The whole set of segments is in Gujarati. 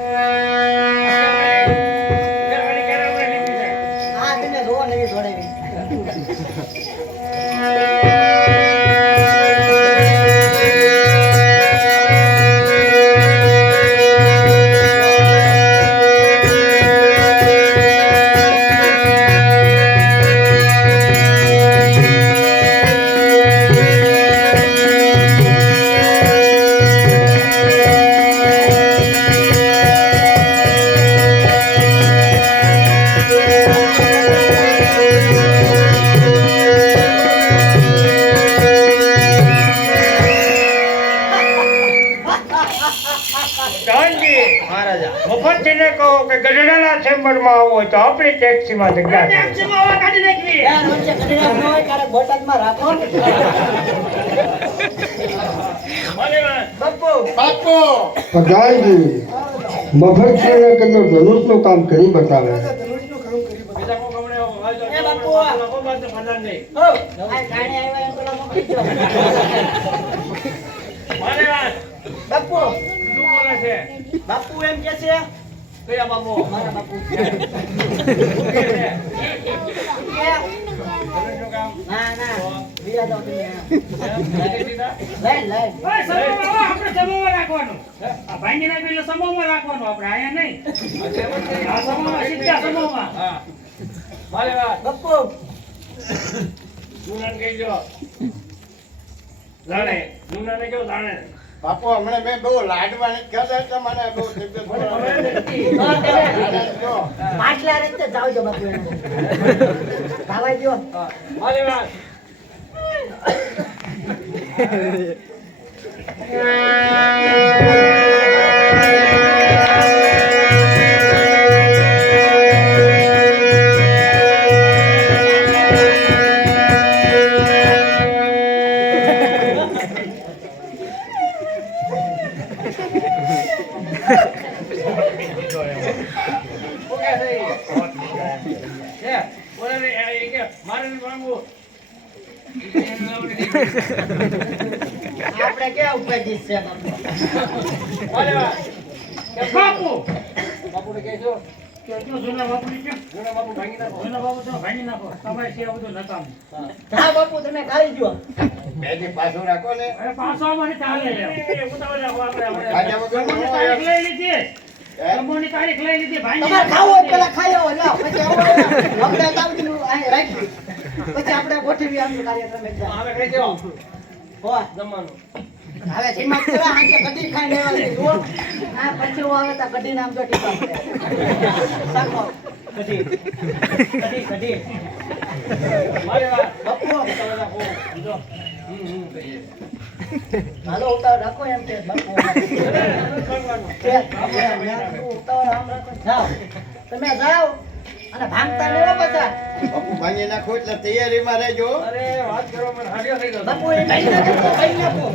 હા હોય તો આપણી ટેક્સીમાં જગ્યા છે. યાર વચ્ચે કઢીડા ન હોય ત્યારે બોટાદમાં રાખો. બપ્પુ બાપુ. પ્રધાનજી મફત સેના તમે ધનુષનું કામ કરી બતાવે. હોય તો એ બાપુ. બોલે છે? બાપુ એમ કે છે કયા બાપુ? મારા બાપુ? ના ના બીજા લાઈન ઓય, સમોમાં આપણે સમોમાં રાખવાનું ભાંગી નાખ્યું એટલે સમોમાં રાખવાનું આપણે અહીંયા નહીં જાણે? બાપુ હમણાં મેં બહુ લાડવાની કહેતા એટલે મને બહુ જો. પાછલા રીતે જાવ બાપુ ખાવા દ્યો હા. મહારાજ, હા બાપુ? છે બાપુ ગયો બે દી પાછું રાખો ને. પાછો આમાં ચાલે. એમ. એ ઉતાવળ રાખો આપણે, સમોની નો તારીખ હોય. લઈ લીધી. હે? સમોની તારીખ લઈ લીધી. ભાંગી તમારે ખાવું પેલા ખાઈ આવો લાવ. પછી આવો લગડા તાવડીનું અહીં રાખી પછી આપણે ગોઠવી કાર્યક્રમ એકદમ હવે. જમવાનું. હવે જેમાં કેવા હાંજે કઢી ખાઈને આવ્યા જુઓ. આ પછી હું આવે તો કઢી નામ તો ટીપા પડે. કઢી. કઢી, કઢી. મહારાજ, બપુ, ઉતાવળ રાખો. બીજો. હમ, હમ, કહીએ. હાલો ઉતાવળ રાખો એમ કે બપુ. ઉતાવળ આમ રાખો. જાઓ. તમે જાઓ અને ભાંગતા હો પાછા. બાપુ ભાંગી નાખો એટલે તૈયારીમાં રહેજો અરે વાત કરો મને હાડ્યો થઈ ગયો બાપુ એ ભાઈ નાખો ભાઈ નાખો.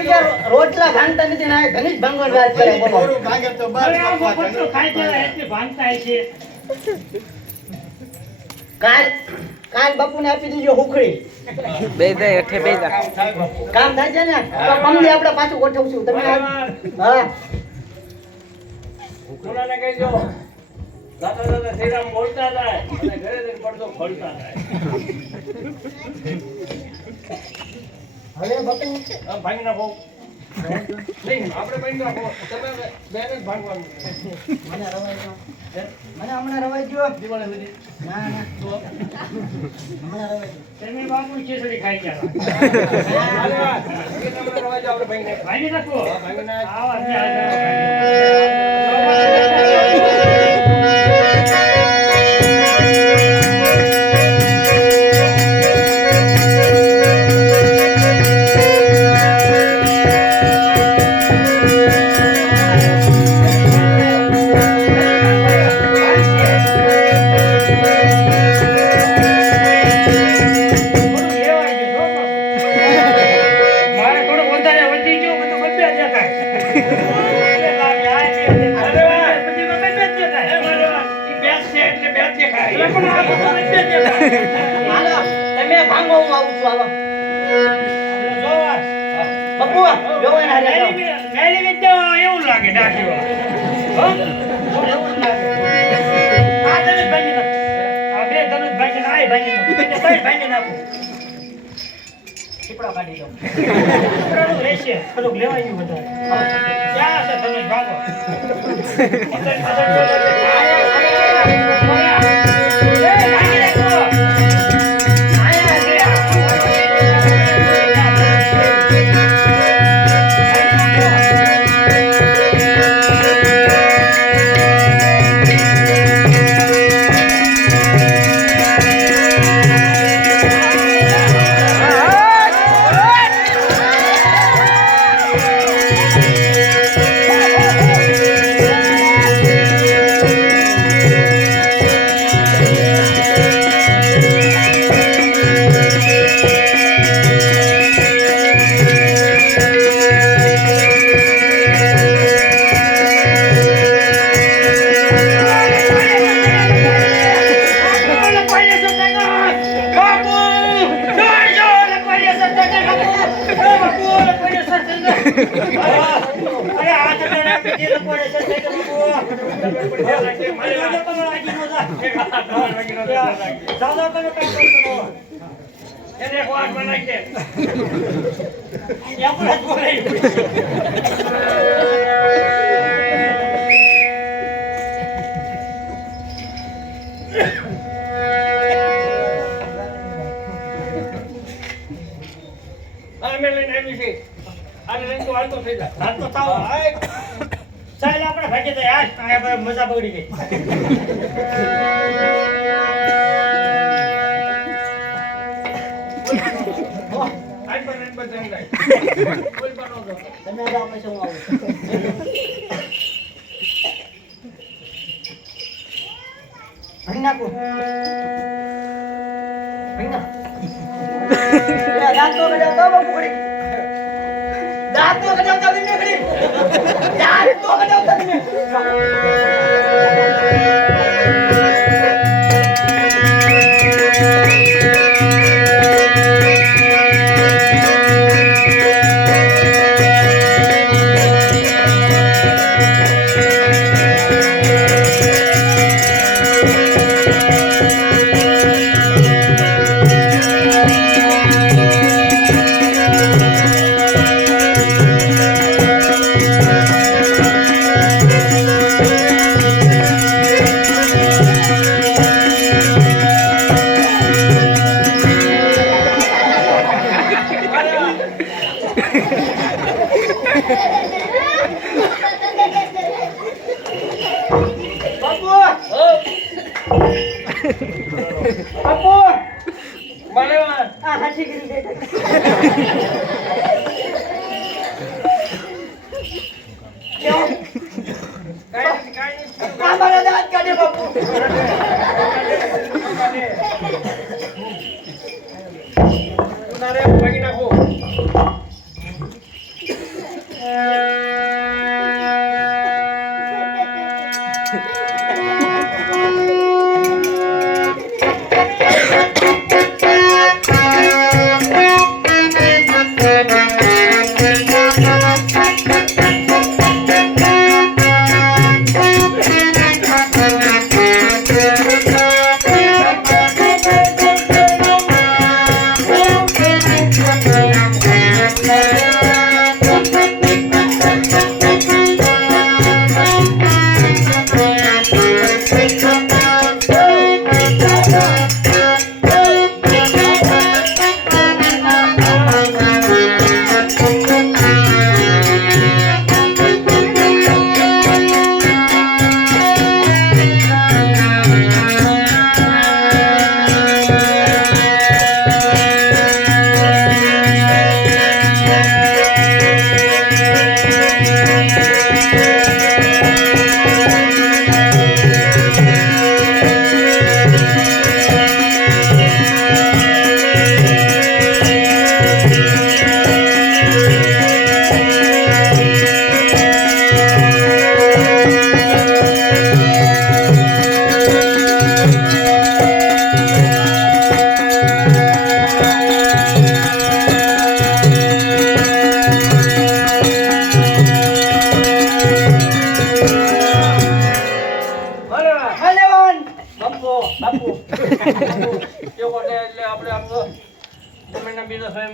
કે રોટલા ભાંગતા નથી ને આ ભાંગવાની વાત કરે બોલો. ભાંગે તો બસ અરે આ બાપા મફતનું ખાઈ જાય એટલી ભાંગતા છે કાલ કાલ બપુને આપી દીજો હુખડી. બે બે હેઠે બે કામ થાય છે ને? તો કમલે આપણે પાછું ગોઠવશું. તમે હા. જૂનાને કહેજો દાદા દાદા શ્રીરામ બોલતા જાય. અને ઘરે જઈને પડદો ખોલતા જાય. હવે આમ ભાંગી નાખો. નહીં આપણે ભાંગી નાખો. તમે બેન ભાંગવાનું મને હમણાં રવાઈ ગયો દિવાળી સુધી. ના ના. હમણાં તમે બાપુ ખીચડી ખાઈ ગયા. આપણે ભાંગી નાખો ભાંગી નાખ. આવો તમે આ. ધનુષ ભાંગી નાખો. આ બે ધનુષ ભાંગી નાખો. ભાંગી નાખો. બીજા ભાંગી નાખો. વધારે. ક્યાં છે ધનુષ ભાગો? એને એક વાર બનાવી દે. આપણે આ બગડી ગઈ. તમે જાઓ પછી હું આવું. ભાંગી નાખું ભાંગી નાખ. દાંત તો કઢાવતા હો બાપુ ઘડી. દાંત તો તમે ઘડી. દાંત તો કઢાવતા તમે. બાપુ બરાબર. આ હાથી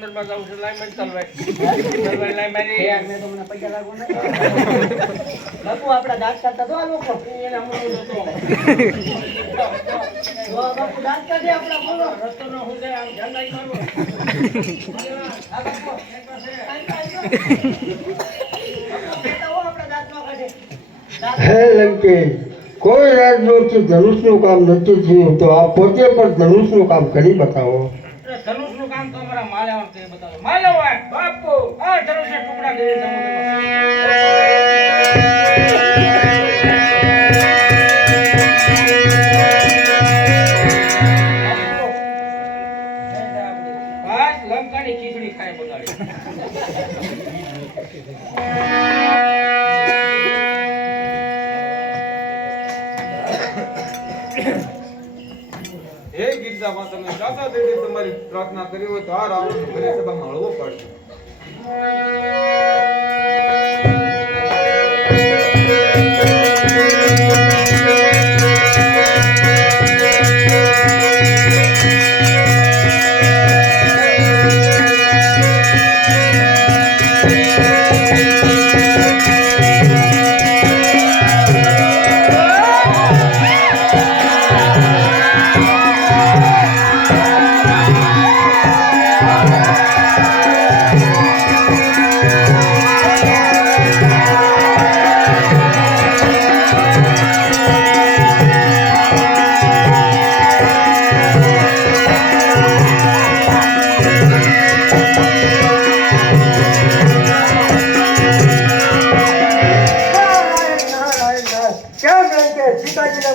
ગમે માં જવું છે લાઈ મારી તલવાઈ તલવાઈ મારી મેં તો મને પૈસા લાગુ નહીં. બાપુ આપણા દાંત કાઢતા તો આ લોકો? એને જતો. જો બાપુ દાંત કાઢે બોલો હું આમ ધ્યાન રાખી. આ બાપુ. હો લંકેશ કોઈ ધનુષનું કામ નથી થયું તો આ પોતે પણ ધનુષનું કામ કરી બતાવો. એટલે કામ તો અમારા માલ્યાવાન કરી બતાવે. માલ્યાવાન, બાપુ, આ ધનુષના ટુકડા કરીને હે તમે દાદા દેવી તમારી પ્રાર્થના કરી હોય તો આ રામ ઘરે સભામાં હળવો પડશે.